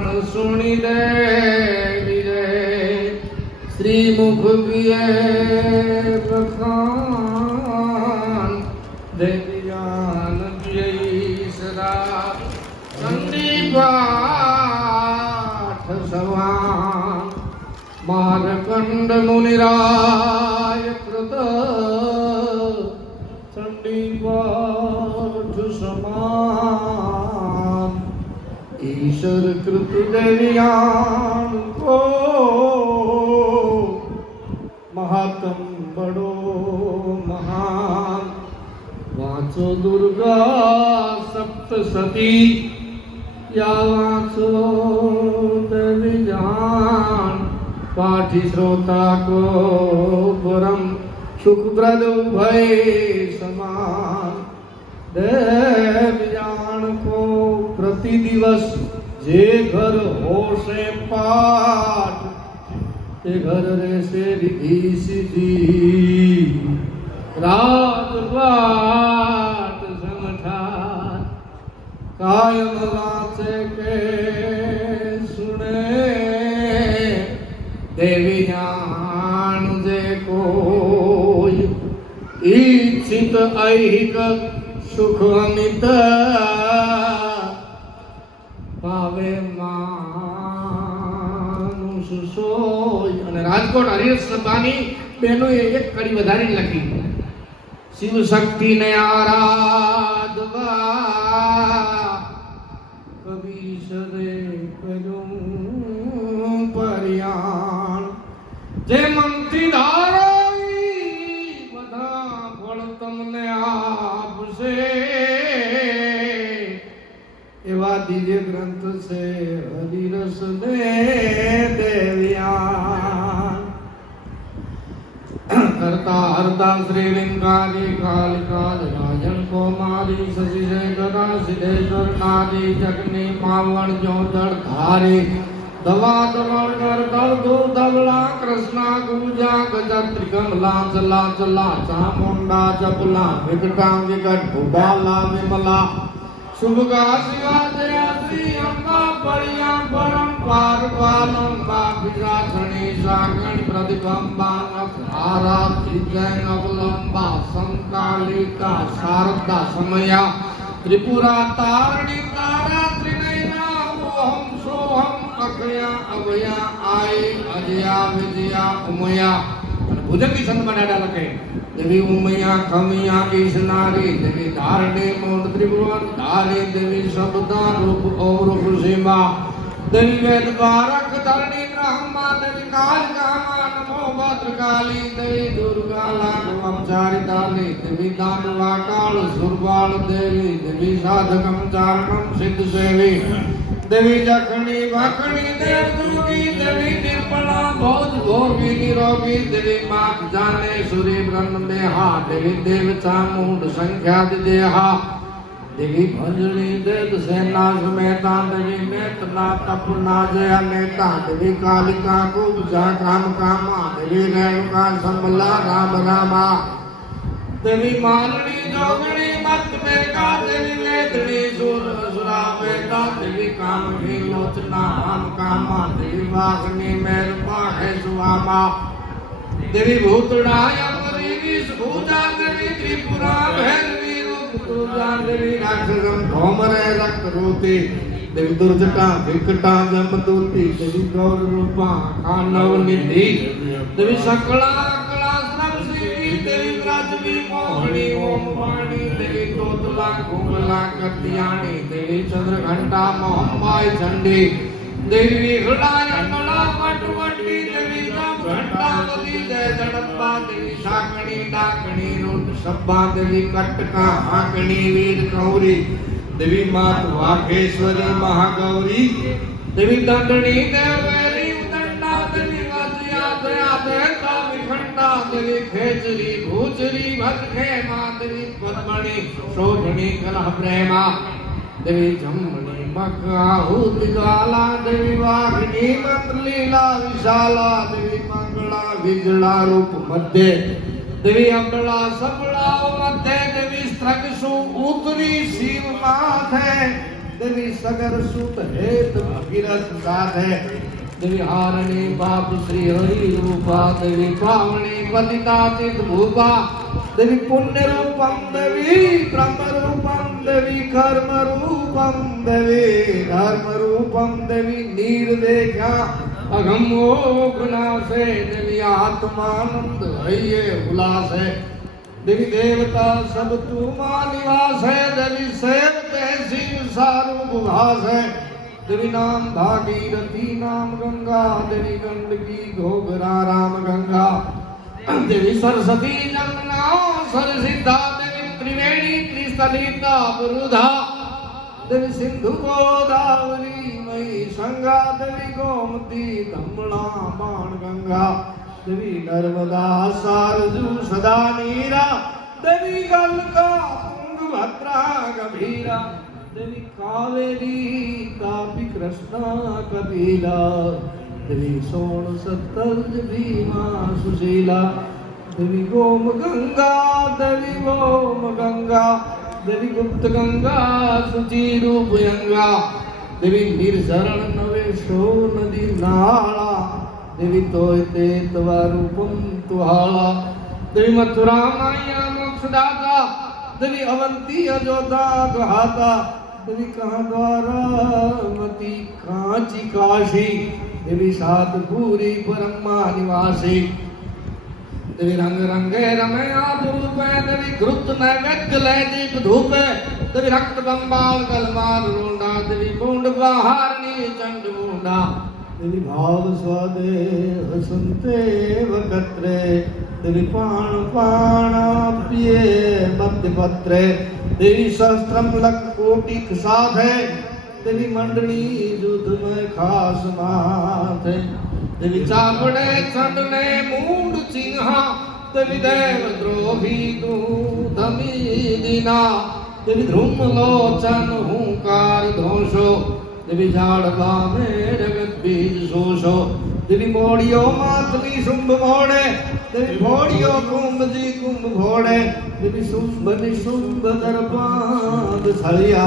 कारण सुनी दे विजय श्री मुख किए प्रखान देवी जान जय सदा चंडी पाठ सवान मारकंड मुनिराय कृत चंडी पाठ समान ईश्वर कृत देवियान को महात्म बड़ो महान वाचो दुर्गा सप्तशती या वाचो देवियान पाठी श्रोता को परम सुखप्रद भय समान देवयान को प्रति दिवस जे घर होशे पाठ ते घर रहसे रिधि सिद्धि राजपाट समठात कायम वाचे के सुने देवियान जे कोई ઈચ્છિત ऐहिक સુખ અમિત પાવે માનુષ સોય. અને રાજકોટ હરિહર સભાની બહેનોએ એક કડી વધારીને લખી શિવ શક્તિને આરાધવા કવિશરે કર્યું પર્યાણ જે મનથી ધારો તમને આપશે એવા દિવ્ય ગ્રંથ છે હરિરસ ને દેવ્યાન કરતા હરતા શ્રી લિંગારી કાલિકા રાજન કુમારી શશી શેખરા સિદ્ધેશ્વર નારી જગની પાવન જોતર ધારી दवा दवड़ कर दव दो दवला कृष्णा गुजा गजा त्रिकमला चला चला चामुंडा चपला विकटा विकट भूबाला विमला शुभगा शिवा जया श्री अम्बा बड़िया परम पार पालंबा विराधणी सागण प्रतिबंबा नवहारा त्रिजय नवलंबा संकालिका शारदा समया त्रिपुरा तारणी तारा त्रिनयना ओम सोहम अखया अभया आय अजया विजया उमया. भुजंगी संत बनाड़ा लखे देवी उमया खमिया ईशनारी देवी धारणे मोड त्रिभुवन धारे देवी शब्दा रूप और रूप सीमा देवी वेद बारक धरणी ब्रह्मा देवी कालिका नमो भद्रकाली देवी दुर्गा लाघवम चारिताली देवी दानवा काल सुरबाल देवी देवी साधकम चारणम सिद्ध सेवी देवी जखणी वाखणी देव दुर्गी देवी निर्मला भोज भोगी निरोगी देवी मात जाने सूर्य ब्रह्म देहा देवी देव चामुंड संख्या देहा देवी भंजनी देव सेना समेता देवी नेतना तपना जया नेता देवी कालिका कुब्जा काम कामा देवी रेणुका संबला राम रामा देवी मालनी जोगणी मत में का देवी नेत्री सुर असुरा बेटा देवी कामनी लोचना हम कामा देवी वासनी मेरुपा है सुवामा देवी भूतड़ा यमरी विष भूजा देवी त्रिपुरा भैरवी रूप पूजा देवी राक्षसम भौमरे रक्त रोती देवी दुर्जटा विकटा जमदूती देवी गौर रूपा कानव निधि देवी सकला देवी राजवी मोहनी ओम वाणी देवी तोतला घुमला कत्याणी देवी चंद्र घंटा मोहम्बाई चंडी देवी हृदय मला पटवटी देवी घंटा बली जय जगदम्बा देवी शाकणी डाकणी रूप सब्बा देवी कटका हाकणी वीर गौरी देवी मात वाघेश्वरी महागौरी देवी दंडनी देवरी दंडा देवी वज्रिया दया देवता विखंडा देवी खेचरी भूचरी भद्रे मातरी पद्मणी शोभनी कलह प्रेमा देवी जम्मनी मकाहुति ज्वाला देवी वाग्नी मंत्रलीला विशाला देवी मंगला विजला रूप मध्य देवी अम्बला सबला मध्य देवी स्त्रगसु उतरी शिव माथे देवी सगर सुत हेत भगीरथ साधे देवी हारणी बाप श्री हरि रूपा देवी पावनी पतिताचित भूपा देवी पुण्य रूपम देवी ब्रह्म रूपम देवी कर्म रूपम देवी धर्म रूपम देवी निर्देशा अघमोघ नाशे देवी आत्मानंद हये उल्लास है देवी देवता सब तुमा निवास है देवी सेवते शिव सारूप भास है देवी नाम भागीरथी नाम गंगा देवी गंडकी घोघरा राम गंगा देवी सरस्वती जमुना सरसिद्धा देवी त्रिवेणी त्रिसलिता बुरुधा देवी सिंधु गोदावरी मई संगा देवी गोमती धमला बाण गंगा देवी नर्मदा सारजू सदा नीरा देवी गलका तुंगभद्रा गंभीरा देवी कावेरी तापी कृष्णा कपिला देवी सोन सतलज भीमा सुशीला देवी गोम गंगा देवी गोम गंगा देवी गुप्त गंगा सुचि रूप गंगा देवी निर्जरण नवेशो नदी नाला देवी तोय ते तवा रूपम तुहाला देवी मथुरा माया मोक्षदाता देवी अवंती अजोता गहाता देवी कहाँ द्वारा मती कांची काशी देवी सातपुरी परम्मा निवासी देवी रंग रंगे रमया रूपे देवी घृत नैवेद्य लय दीप धूपे देवी रक्त बंबाल गलमार रोंडा देवी मुंड बहारनी चंड मुंडा देवी भाव स्वादे हसंते वकत्रे देवी पाण पाणाप्ये मध्य पत्रे देवी सहस्त्रम लख कोटि साधे देवी मंडनी युद्ध में खास माथे देवी चापड़े छंडने मूड चिन्हा देवी देव द्रोही दूधमी दीना देवी ध्रुम लोचन हुंकार दोषो देवी झाड़वा में जगत बीज शोषो देवी मोड़ियो मातमी शुंभ मोड़े देवी मोड़ियो कुंभ जी कुंभ घोड़े देवी शुंभ निशुंभ दरबाद सलिया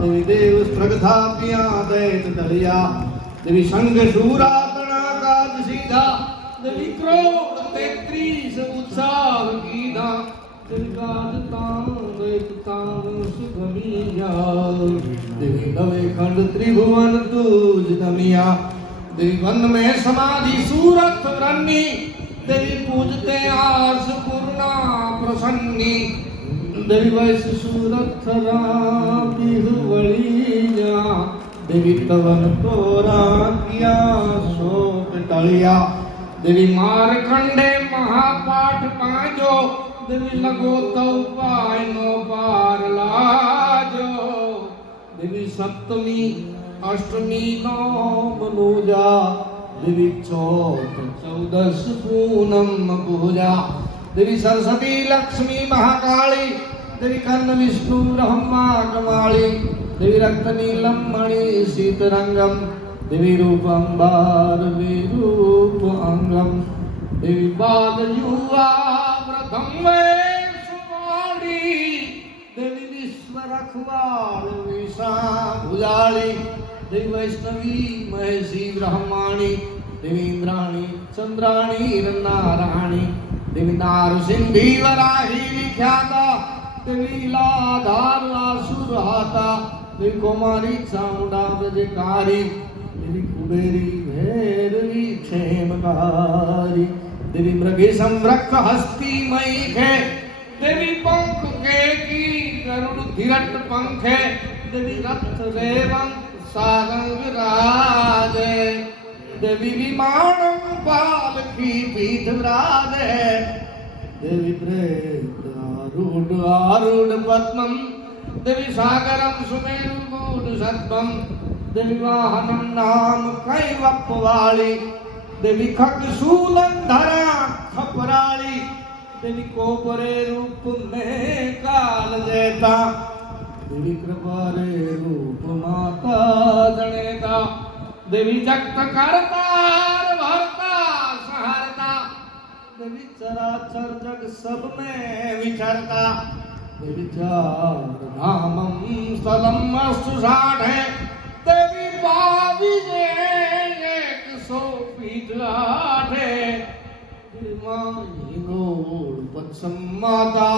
देवी देव स्त्रगधा पिया दैत दलिया देवी संग शूरा तणाकाद सीधा देवी क्रोध 33 उत्साह कीधा देवी गाद तांग एक तांग सुगमिया देवी नवे खंड त्रिभुवन तुझ दमिया देवी वन में समाधि सूरत रन्नी देवी पूजते आस पूर्णा प्रसन्नी देवी वैश्य सूरत राती हुवलिया देवी तवन तोरा किया शोक टलिया देवी मारखंडे महापाठ पांचो देवी लगो तो पाय नो पार लाजो देवी सप्तमी अष्टमी नो मनुजा देवी चौथ 14 पूनम पूजा देवी सरस्वती लक्ष्मी महाकाली देवी कर्ण विष्णु ब्रह्मा कमाली देवी रक्त नीलम मणि शीतरंगम देवी रूपम बारवी रूप अंगम देवी बाल युवा प्रथम सुवाड़ी देवी विश्व रखवाल विषा भुजाली देवी वैष्णवी महेशी ब्रह्माणी देवी इंद्राणी चंद्राणी नारायणी देवी नारसिंही वराही विख्याता देवी लाधार असुरहाता देवी कुमारी चामुंडा ब्रजकारी देवी कुबेरी भैरवी क्षेमकारी देवी मृगे संरक्त हस्ती मई है देवी पंख के की गरुड़ धिरट पंखे देवी रथ रेवंत सारंग राजे देवी विमानम पालकी पीठ विराजे देवी प्रेत आरूढ़ आरूढ़ पद्मम देवी सागरम सुमेरु गूढ़ सत्वम देवी वाहनम नाम कैवप्पवाली देवी खग शूलन धरा खपराली देवी कोपरे रूप में काल जैता देवी कृपारे रूप माता जनेता देवी जगत करतार भरता सहरता देवी चराचर जग सब में विचरता नामं स्थलम सुषाढ़े देवी बाविजे 100 फीट आठे माता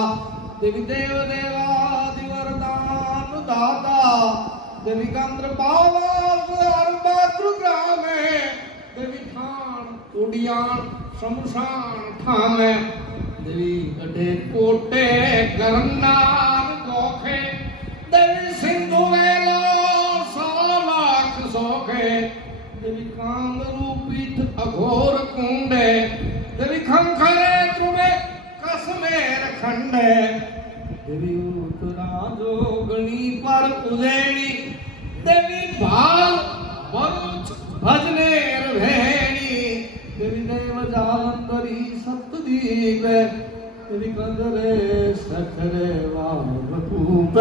देवी देव देवादिवरदान दाता देवी गंध्र ग्रामे देवी ठाण उड़ियाण शमशान ठामे देवी गढ़े कोटे करनार गोखे देवी सिंधु वेला 100 लाख सोखे देवी कामरू पीठ अघोर कुंडे देवी खंखरे ध्रुवे कसमेर खंडे देवी उत्तरा जोगणी पर उजेणी देवी भाल भरुच भजनेर भेणी देवी देव जालंधरी सप्तदीप देवी कंदरे सखरे वावकूप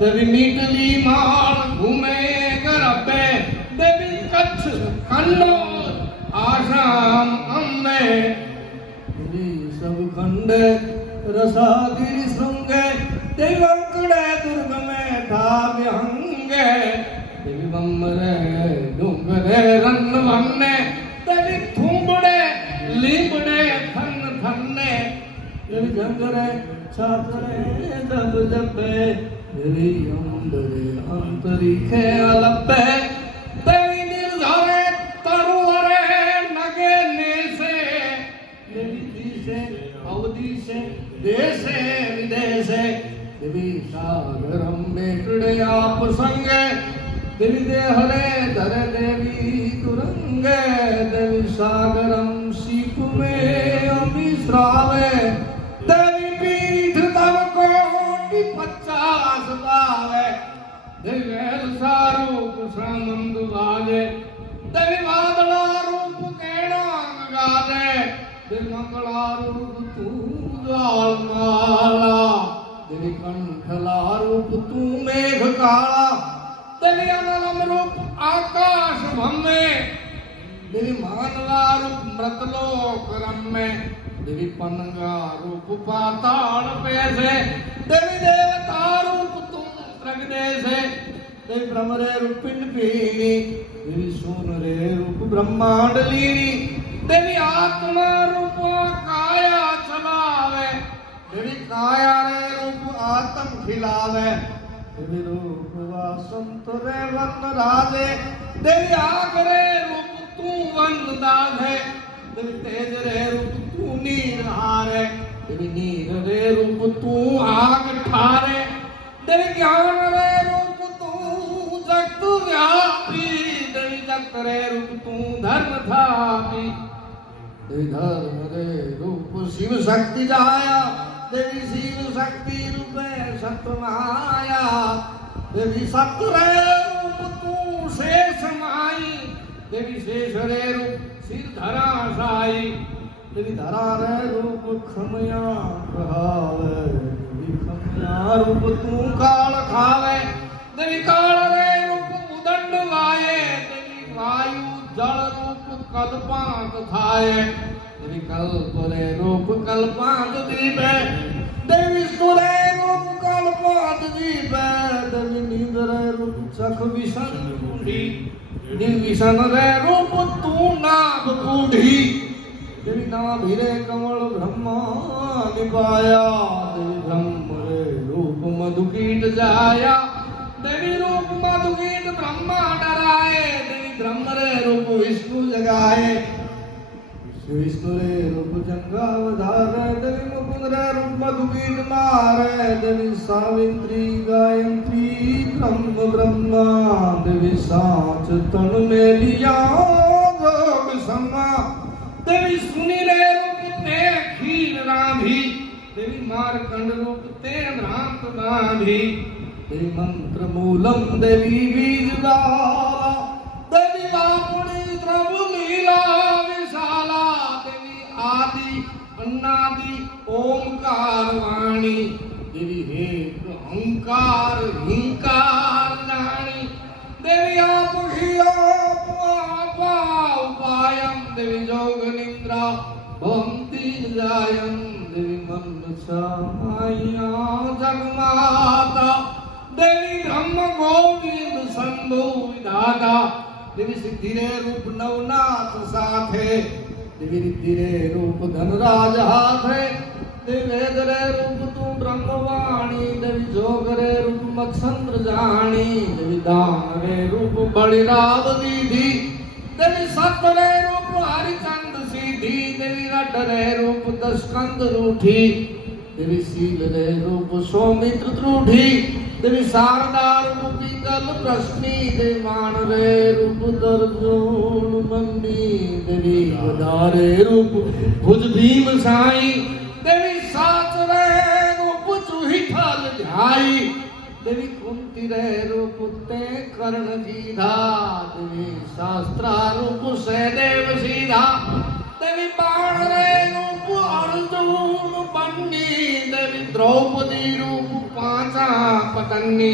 देवी नीटली माल घूमे गरबे देवी कच्छ कन्नौज आसाम अम्बे देवी सब खंड रसागिरी श्रृंगे देवी अंकड़े दुर्ग में ठाव्यंगे देवी बम्बरे डूंगरे रन्न वन्ने देवी थूंबड़े लीबड़े थन थन्ने देवी जंगरे छातरे दब जबे देवी अंदरे अंतरिखे अलपे देवी निर्धरे तरुवरे नगे नेसे देवी दिशे अवधि से देशे विदेशे देवी सागरम बेटड़े आप संगे देवी देहरे धरे देवी तुरंगे देवी सागरम सीप में अभिश्रावे देवी पीठ तव कोटि 50 बावे देवी सारूप सामंद बाजे देवी वादला रूप केणांग गाजे देवी मंगला रूप तू ज्वाल माला देवी कंठला रूप तू मेघ काला देवी अनलम रूप आकाश भम्मे देवी मानवा रूप मृतलोक रम्मे देवी पनगा रूप पाताल पैसे देवी देवता रूप तुम प्रगदेशे देवी भ्रमरे रूप पिंड पीनी देवी सोनरे रूप ब्रह्मांड लीनी देवी आत्मा रूप काया चलावे देवी काया रे रूप आत्म खिलावे देवी रूप वासंत रे वन राजे देवी आग रे रूप तू वन दाधे देवी तेज रे रूप तू नीर हारे देवी नीर रे रूप तू आग ठारे देवी ज्ञान रे रूप तू जगत व्यापी देवी जगत रे रूप तू धर्म धामी देवी धर्म रे रूप शिव शक्ति जाया देवी शिव शक्ति रूपे सत्व माया देवी सत्व रे रूप तू शेष माई देवी शेष रे रूप सिर धरा साई देवी धरा रे रूप खमया कहावे देवी खमया रूप तू काल खावे देवी काल रे रूप उदंड वाये देवी वायु जल रूप कल्पांत थाये देवी कल्प रे रूप कल्पांत दीपे देवी सुरे रूप कल्पांत दीपे देवी नींद रे रूप चख विषण बूढ़ी निर्विषण रे रूप तू नाभ बूढ़ी देवी नाभि रे कमल ब्रह्मा निपाया देवी ब्रह्म रे रूप मधुकीट जाया देवी रूप मधुकीट ब्रह्मा डराए देवी ब्रह्म रे रूप विष्णु जगाए विष्णु रे रूप जंगावधार देवी मुकुंद रे रूप मधुकीट मारे देवी सावित्री गायत्री ब्रह्म ब्रह्मा देवी साच तन में लिया जोग समा देवी सुनी रे रूप ते खीर राधी देवी मारकंड रूप ते भ्रांत नाभी देवी मंत्र मूलम देवी बीज दाला देवी बापुड़ी द्रव लीला विशाला देवी आदि अन्नादि ओंकार वाणी देवी हेक अहंकार हिंकार राणी देवी आप ही आप उपायम देवी जोग निद्रा भवंती जायम देवी मन छाया जगमाता देवी ब्रह्म गोविंद संभो विधाता देवी सिद्धि रे रूप नवनाथ साथे देवी रिद्धि रे रूप धनराज हाथे देवी वेद रे रूप तू ब्रह्मवाणी देवी जोग रे रूप मत्संद्र जानी देवी दान रे रूप बलिराव दीदी देवी सत रे रूप हरिचंद सीधी देवी रट रे रूप दशकंद रूठी देवी शील रे रूप सौमित्र त्रुठी देवी शारदा रूप पीतल प्रश्नी देवी मान रे रूप दर्जोन मन्नी देवी गदा रे रूप भुज भीम साई देवी साच रे रूप चूही ठाल ध्याई देवी कुंती रे रूप ते कर्ण जीधा देवी शास्त्रा रूप सहदेव सीधा देवी बाण रे रूप अर्जुन बन्नी देवी द्रौपदी रूप पांचा पतन्नी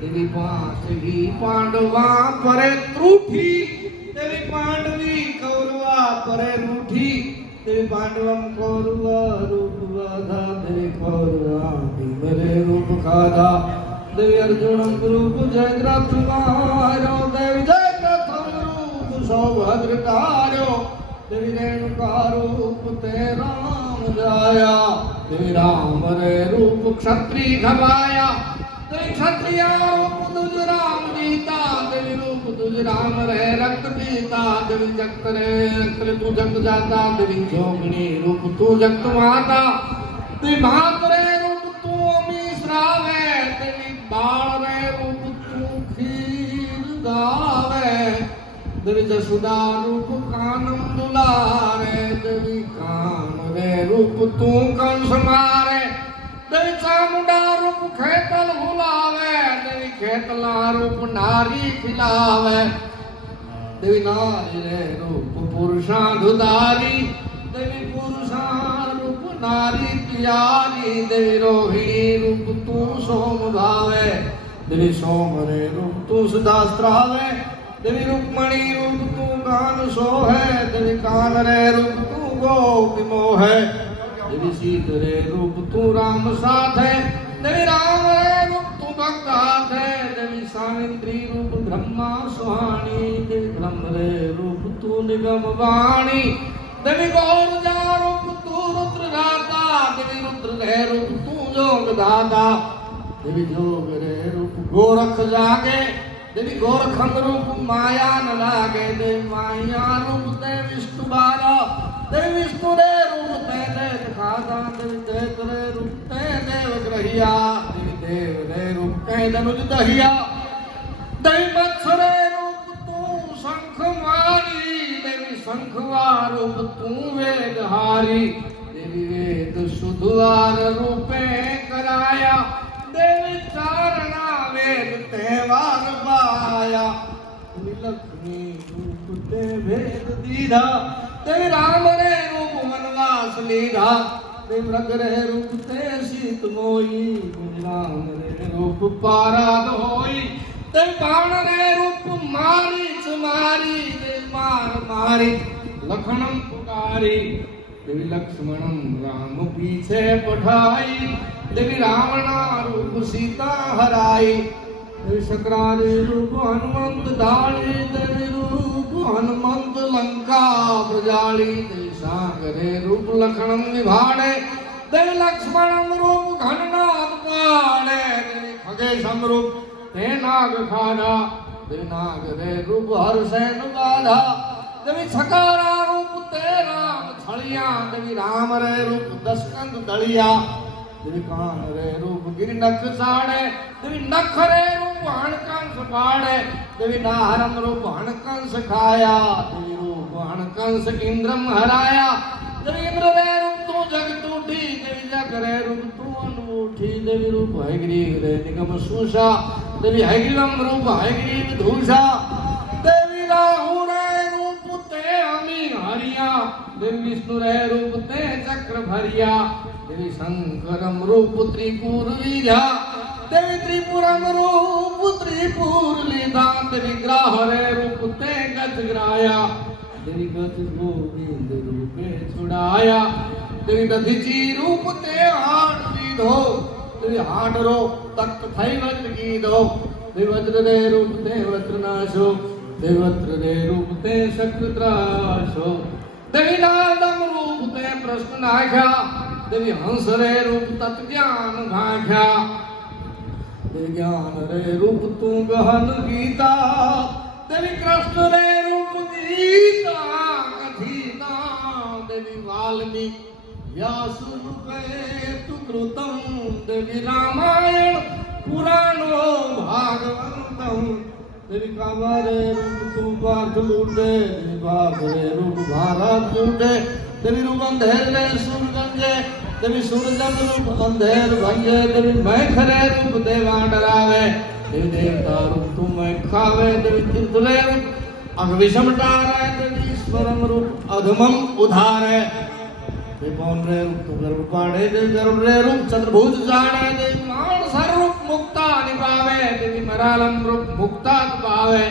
देवी पांच ही पांडवा परे त्रुठी देवी पांडवी कौरवा परे रूठी देवी पांडवम कौरवा रूप वधा देवी कौरवा भीम रे रूप खाधा देवी अर्जुनम रूप जयद्रथ मारो देवी जयद्रथम रूप सौभद्रकारो देवी रेणुका रूप ते राम जाया देवी राम रे रूप क्षत्रिय घबाया देवी क्षत्रिय रूप तुझ राम जीता देवी रूप तुझ राम रे रक्त पीता देवी जगत रे रक्त तू जगत जाता देवी जोगिनी रूप तू जगत माता देवी भात रे रूप तू अमी श्रावे देवी बाल रे रूप तू खीर गावे देवी जसुदा रूप कानम दुलारे देवी काम रे रूप तू कंस मारे देवी चामुंडा रूप खेतल भुलावे देवी खेतला रूप नारी खिलावे देवी नारी रे रूप पुरुषा धुधारी देवी पुरुषा रूप नारी प्यारी देवी रोहिणी रूप तू सोम भावे देवी सोम रे रूप तू सुदास्त्रावे देवी रुक्मणी रूप तू कान सोहे देवी कान रे रूप तू गोपी मोहे देवी सीत रे रूप तू राम साथ है देवी राम रे रूप तू भक्त हाथ है देवी सावित्री रूप ब्रह्मा सुहानी देवी ब्रह्म रे रूप तू निगम वाणी देवी गौरजा रूप तू रुद्र दाता देवी रुद्र रे रूप तू जोग दाता देवी जोग रे रूप गोरख जागे देवी गोरखंड रूप माया न लागे देवी माया रूप ते विष्णु बारा देवी विष्णु रे रूप ते देव खादा देवी देव रे रूप ते देव ग्रहिया देवी देव रे रूप ते धनुज दहिया देवी मत्स रे रूप तू शंख मारी देवी शंखवा रूप तू वेद हारी देवी वेद सुधुआर रूपे कराया देवी चारणा वेद तेवार पाया लक्ष्मी रूप ते वेद दीधा देवी राम रे रूप वनवास लीधा देवी मृग रे रूप ते शीत मोई राम रे रूप पारा धोई देवी बाण रे रूप मारीच मारी देवी मार मारी लखनम पुकारी देवी लक्ष्मणम राम पीछे पठाई देवी रावणा रूप सीता हराई देवी शक्रारी रूप हनुमंत दाड़ी देवी रूप हनुमंत लंका प्रजाली देवी सागरे रूप लखनम निभाड़े देवी लक्ष्मणम रूप घननाद पाड़े देवी खगेशम रूप ते नाग खाड़ा देवी नाग रे रूप हरसेन बाधा देवी छकारा रूप ते राम छड़िया देवी राम रे रूप दशकंद दलिया देवी कान रे रूप गिरि नख साड़े देवी नख रे रूप हणकंस पाड़े देवी नाहरम रूप हणकंस खाया देवी रूप हणकंस इंद्रम हराया देवी इंद्र रे रूप तू जग टूटी देवी जग रे रूप तू अनूठी देवी रूप हयग्रीव रे निगम सुषा देवी हयग्रीवम रूप हयग्रीव धूषा देवी राहु रे रूप ते अमी हरिया देवी विष्णु रे रूप ते चक्र भरिया देवी शंकरम रूप त्रिपुर लीधा देवी त्रिपुरम रूप त्रिपुर लीधा देवी ग्राह रे रूप ते गज ग्राया देवी गज गोविंद रूपे छुड़ाया देवी दधिची रूप ते हाट दीधो देवी हाट रो तख्त थई वज्र की दो देवी वज्र रे रूप ते वज्र नाशो देवी वज्र रे रूप ते शक्र त्राशो देवी नादम रूप ते प्रश्न नाख्या देवी हंस रे रूप तत् ज्ञान भाख्या देवी ज्ञान रे रूप तू गहन गीता देवी कृष्ण रे रूप गीता कथिता देवी वाल्मीकि व्यास रूपे तु कृतं देवी रामायण पुराणो भागवतं देवी कांवरे रूप तू पाठ लूटे देवी बाबरे रूप भारत लूटे देवी रूप अंधेर रे सुर गंजे देवी सूरजन रूप अंधेर भंजे देवी मैखरे रूप देवा डरावे देवी देवता रूप तू मैं खावे देवी तीर्थले रूप अग विषम टारे देवी ईश्वरम रूप अधमम उधारे देवी पौन रे रूप तू गर्भ पाड़े देवी गर्भ रे रूप चतुर्भुज जाने देवी मानस रूप मुक्ता निभावे देवी मरालम रूप मुक्ता पावे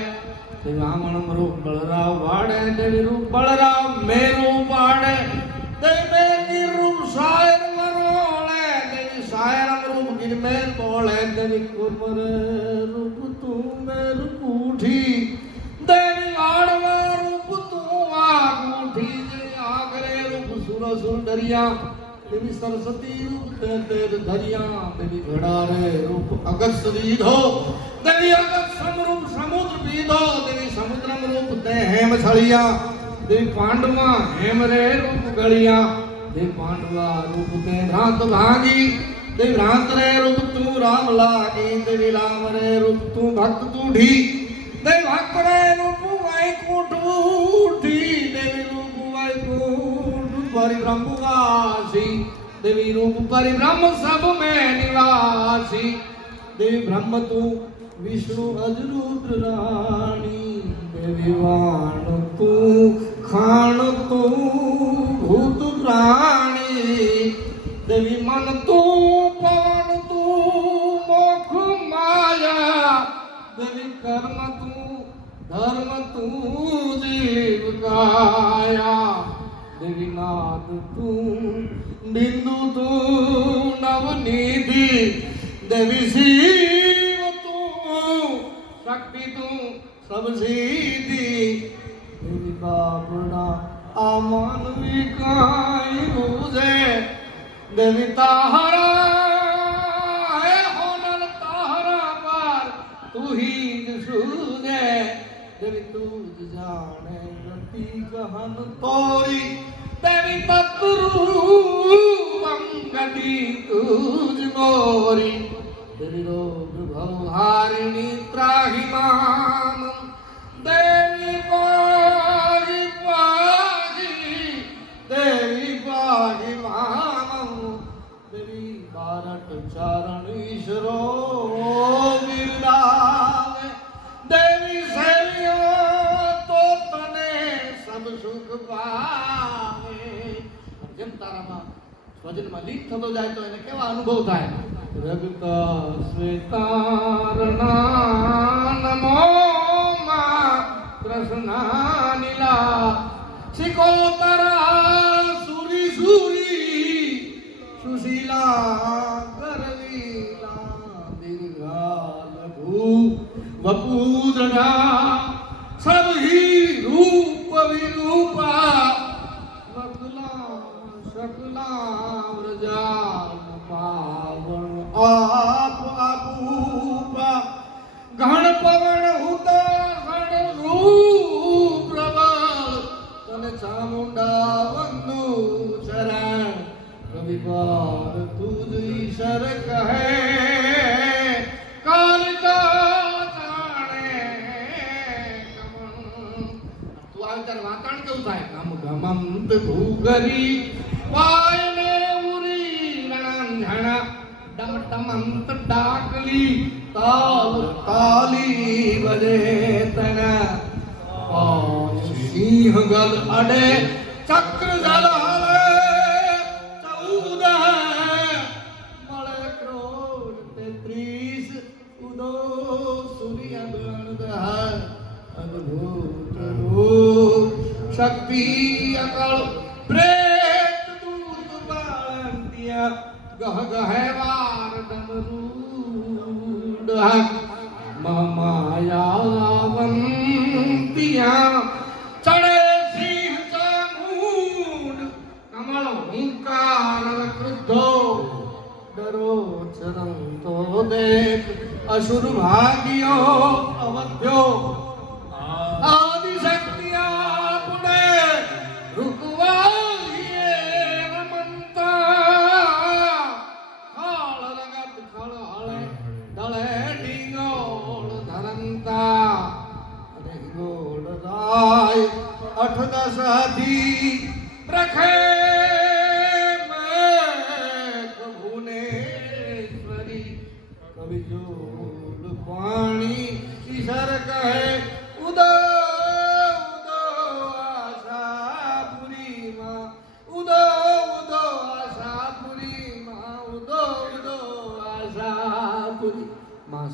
देवी वामनम रूप बलराव वाड़े देवी रूप बलराव मेरू वाड़े देवी मेरी रूप शायर मरोले देवी शायरम रूप गिरमेर तोले देवी कुमर रूप तू मेर कूठी देवी आड़वा रूप तू आगूठी देवी आगरे रूप सुर सुर दरिया देवी सरस्वती रूप तेर दरिया देवी घड़ारे रूप अगस्त दीधो देवी अगस्त रूप समुद्र पीधो देवी समुद्रम रूप ते हेम छड़िया देवी पांडवा हेम रे रूप गलिया देवी पांडवा रूप ते भ्रांत भागी देवी भ्रांत रे रूप तू राम लागी देवी राम रे रूप तू भक्त तूढ़ी देवी भक्त रे रूप वैकुंठ उठी देवी रूप वैकुंठ परिब्रह्म वासी देवी रूप परिब्रह्म सब में निवासी देवी ब्रह्म तू विष्णु अजरुद्र रानी देवी वाण तू खाण तू भूत प्राणी देवी मन तू पवन तू मोख माया देवी कर्म तू धर्म तू जीव काया देवी नाद तू बिंदु तू नवनिधि देवी शिव तू शक्ति तू सब सीधी देवी बाबड़ा अमानवी काई बुझे देवी ताहरा है होनर ताहरा पार तू ही सूझे देवी तू जाने गति गहन तोरी देवी तत्रूपम गति तुझ मोरी देवी रोग भवहारिणी त्राहिमाम देवी पाहि पाहि देवी पाहि माम देवी बारट चारण ईश्वरो बिरदावे देवी सेवियो तो तने सब सुख पावे જેમ તારામાં ભજનમાં લીન થતો જાય તો એને કેવા અનુભવ થાય રગતા સ્વેતારણા નમો કૃષ્ણા નીલા શિકોતરા સુરી સુરી સુશીલા ગરવીલા દીર્ઘા લઘુ વપુદ્રણા सब ही रूप विरूपा सकला सकला व्रजा पावन आप अपूपा घन पवन हुता घन रूप प्रबल तन चामुंडा वंदु चरण रविवार तुझ ईश्वर कहे कालिका वातावरण केवं थाय गम गमंत भूगरी वायने उरी रणंझण डम डमंत डाकली ताल ताली बजे तन सिंह गल अडे चक्र जल हले 14 मळे क्रोध 33 उदो सूर्य अद्भुत रूप શક્તિ અકળ પ્રેત દૂત બાળંતિયા ગહ ગહેવાર ડમરૂડ માયાવંતિયા ચડે સિંહ ચામુંડ કમળ હુંકાર ક્રુદ્ધો ડરો ચરંતો દેખ અસુર ભાગ્યો અવધ્યો આદિશક્તિયા પુણે રૂકવાલીએ રમંતા ખાળ રગત ખળહળે દળે ઢીંગોળ ધરંતા ઢીંગોળ રાય 8-10 હાથી રખે મેઘ ભુવનેશ્વરી કવિજોડ પાણી ઈશર